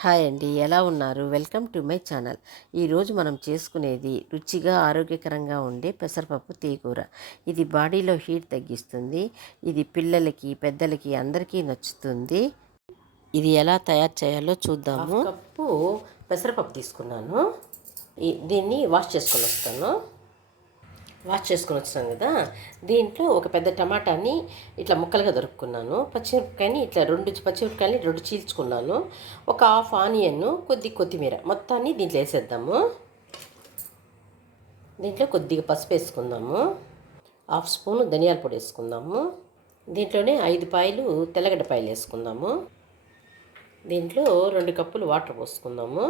Hi అండి, ఎలా ఉన్నారు? Welcome to my channel. ఈరోజు మనం చేసుకునేది రుచిగా ఆరోగ్యకరంగా ఉండే పెసరపప్పు తీగూర. ఇది బాడీలో హీట్ తగ్గిస్తుంది. ఇది పిల్లలకి పెద్దలకి అందరికీ నచ్చుతుంది. ఇది ఎలా తయారు చేయాలో చూద్దాము. కప్పు పెసరపప్పు తీసుకున్నాను. దీన్ని వాష్ చేసుకొని వస్తాను. వచ్చాను కదా. దీంట్లో ఒక పెద్ద టమాటాని ఇట్లా ముక్కలుగా దొరుకున్నాను. పచ్చిమిరపకాయని ఇట్లా పచ్చిమిరపకాయని రెండు చీల్చుకున్నాను. ఒక హాఫ్ ఆనియన్, కొత్తిమీర మొత్తాన్ని దీంట్లో వేసేద్దాము. దీంట్లో కొద్దిగా పసుపు వేసుకుందాము. హాఫ్ స్పూన్ ధనియాల పొడి వేసుకుందాము. దీంట్లోనే 5 పాయలు తెల్లగడ్డ పాయలు వేసుకుందాము. దీంట్లో 2 కప్పులు వాటర్ పోసుకుందాము.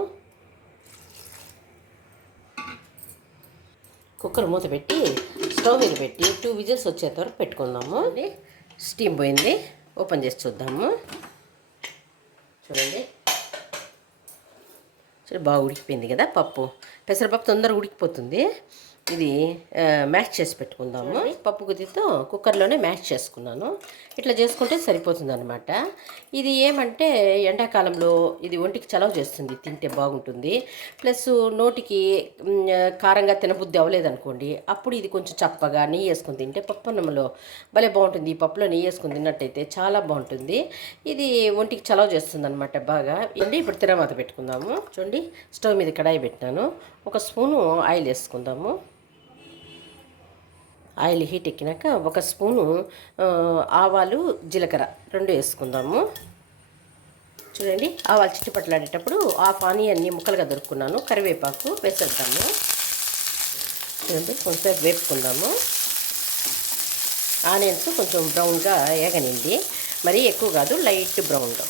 కుక్కర్ మూత పెట్టి స్టవ్ మీద పెట్టి 2 విజిల్స్ వచ్చేంత వరకు పెట్టుకుందాము. స్టీమ్ పోయింది, ఓపెన్ చేసి చూద్దాము. చూడండి బాగా ఉడికిపోయింది కదా పప్పు. పెసరపప్పు తొందరగా ఉడికిపోతుంది. ఇది మ్యాష్ చేసి పెట్టుకుందాము. పప్పు గుత్తితో కుక్కర్లోనే మ్యాష్ చేసుకున్నాను. ఇట్లా చేసుకుంటే సరిపోతుంది అనమాట. ఇది ఏమంటే ఎండాకాలంలో ఇది ఒంటికి చలవ చేస్తుంది, తింటే బాగుంటుంది. ప్లస్ నోటికి కారంగా తినబుద్ధి అవ్వలేదనుకోండి, అప్పుడు ఇది కొంచెం చప్పగా నెయ్యి వేసుకొని తింటే పప్పు అన్నంలో భలే బాగుంటుంది. ఈ పప్పులో నెయ్యి వేసుకొని తిన్నట్టయితే చాలా బాగుంటుంది. ఇది ఒంటికి చలవ చేస్తుంది అనమాట బాగా. ఇప్పుడు తిరమాత పెట్టుకుందాము. చూడండి, స్టవ్ మీద కడాయి పెట్టినాను. 1 స్పూను ఆయిల్ వేసుకుందాము. ఆయిల్ హీట్ ఎక్కినాక 1 స్పూను ఆవాలు, జీలకర్ర 2 వేసుకుందాము. చూడండి, ఆవాలు చిట్టుపట్లాడేటప్పుడు హాఫ్ ఆనియన్ని ముక్కలుగా దొరుకున్నాను. కరివేపాకు వేసేద్దాము. చూడండి, కొంచెం వేపుకుందాము. ఆనియన్స్ కొంచెం బ్రౌన్గా ఏగనింది, మరీ ఎక్కువ కాదు, లైట్ బ్రౌన్గా.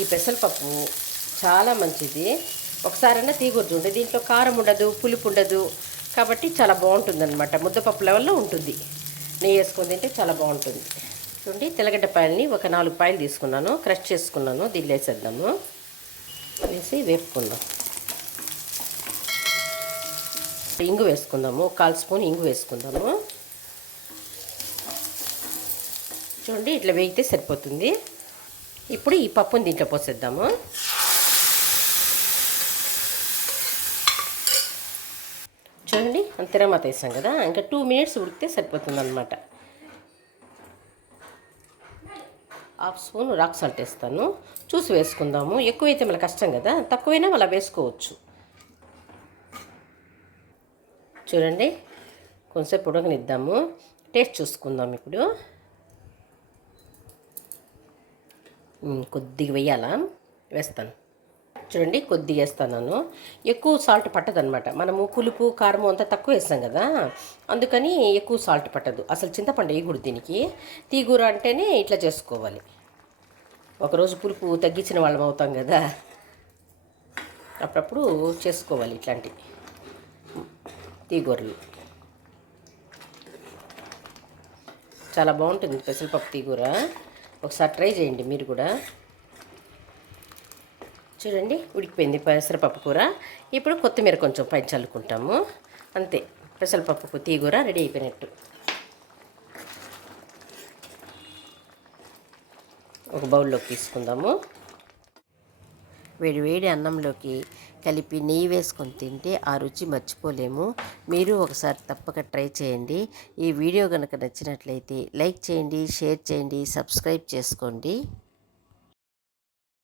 ఈ పెసరపప్పు చాలా మంచిది. ఒకసారైనా తీగూర చూడండి. దీంట్లో కారం ఉండదు, పులుపు ఉండదు, కాబట్టి చాలా బాగుంటుంది అనమాట. ముద్దపప్పు లెవెల్లో ఉంటుంది. నెయ్యి వేసుకొని తింటే చాలా బాగుంటుంది. చూడండి, తెల్లగడ్డ పాయలని ఒక 4 పాయలు తీసుకున్నాను, క్రష్ చేసుకున్నాను. దీన్ని వేసేద్దాము. వేసి వేపుకుందాం. ఇంగు వేసుకుందాము. 1/4 స్పూన్ ఇంగు వేసుకుందాము. చూడండి, ఇట్లా వేగితే సరిపోతుంది. ఇప్పుడు ఈ పప్పుని దీంట్లో పోసేద్దాము. చూడండి, తిరమాత వేసాం కదా, ఇంకా 2 మినిట్స్ ఉడికితే సరిపోతుంది అనమాట. హాఫ్ స్పూన్ రాక్ సాల్ట్ వేస్తాను. చూసి వేసుకుందాము. ఎక్కువైతే మళ్ళీ కష్టం కదా, తక్కువైనా మళ్ళీ వేసుకోవచ్చు. చూడండి, కొంచెంసేపు ఉడకనిద్దాము. టేస్ట్ చూసుకుందాం. ఇప్పుడు కొద్దిగా వేయాలా, వేస్తాను. చూడండి, కొద్దిగా వేస్తాను. ఎక్కువ సాల్ట్ పట్టదనమాట. మనము పులుపు కారము అంతా తక్కువ వేస్తాం కదా, అందుకని ఎక్కువ సాల్ట్ పట్టదు. అసలు చింతపండు వేయకూడదు దీనికి. తీగూర అంటేనే ఇట్లా చేసుకోవాలి. ఒకరోజు పులుపు తగ్గించిన వాళ్ళం అవుతాం కదా, అప్పుడప్పుడు చేసుకోవాలి ఇట్లాంటి తీగూరలు. చాలా బాగుంటుంది పెసరపప్పు తీగూర. ఒకసారి ట్రై చేయండి మీరు కూడా. చూడండి, ఉడికిపోయింది పెసరపప్పు కూర. ఇప్పుడు కొత్తిమీర కొంచెం పైన చల్లుకుంటాము. అంతే, పెసరపప్పు తీగూర రెడీ అయిపోయినట్టు. ఒక బౌల్లోకి తీసుకుందాము. వేడి అన్నంలోకి కలిపి నెయ్యి వేసుకొని తింటే ఆ రుచి మర్చిపోలేము. మీరు ఒకసారి తప్పక ట్రై చేయండి. ఈ వీడియో కనుక నచ్చినట్లయితే లైక్ చేయండి, షేర్ చేయండి, సబ్స్క్రైబ్ చేసుకోండి.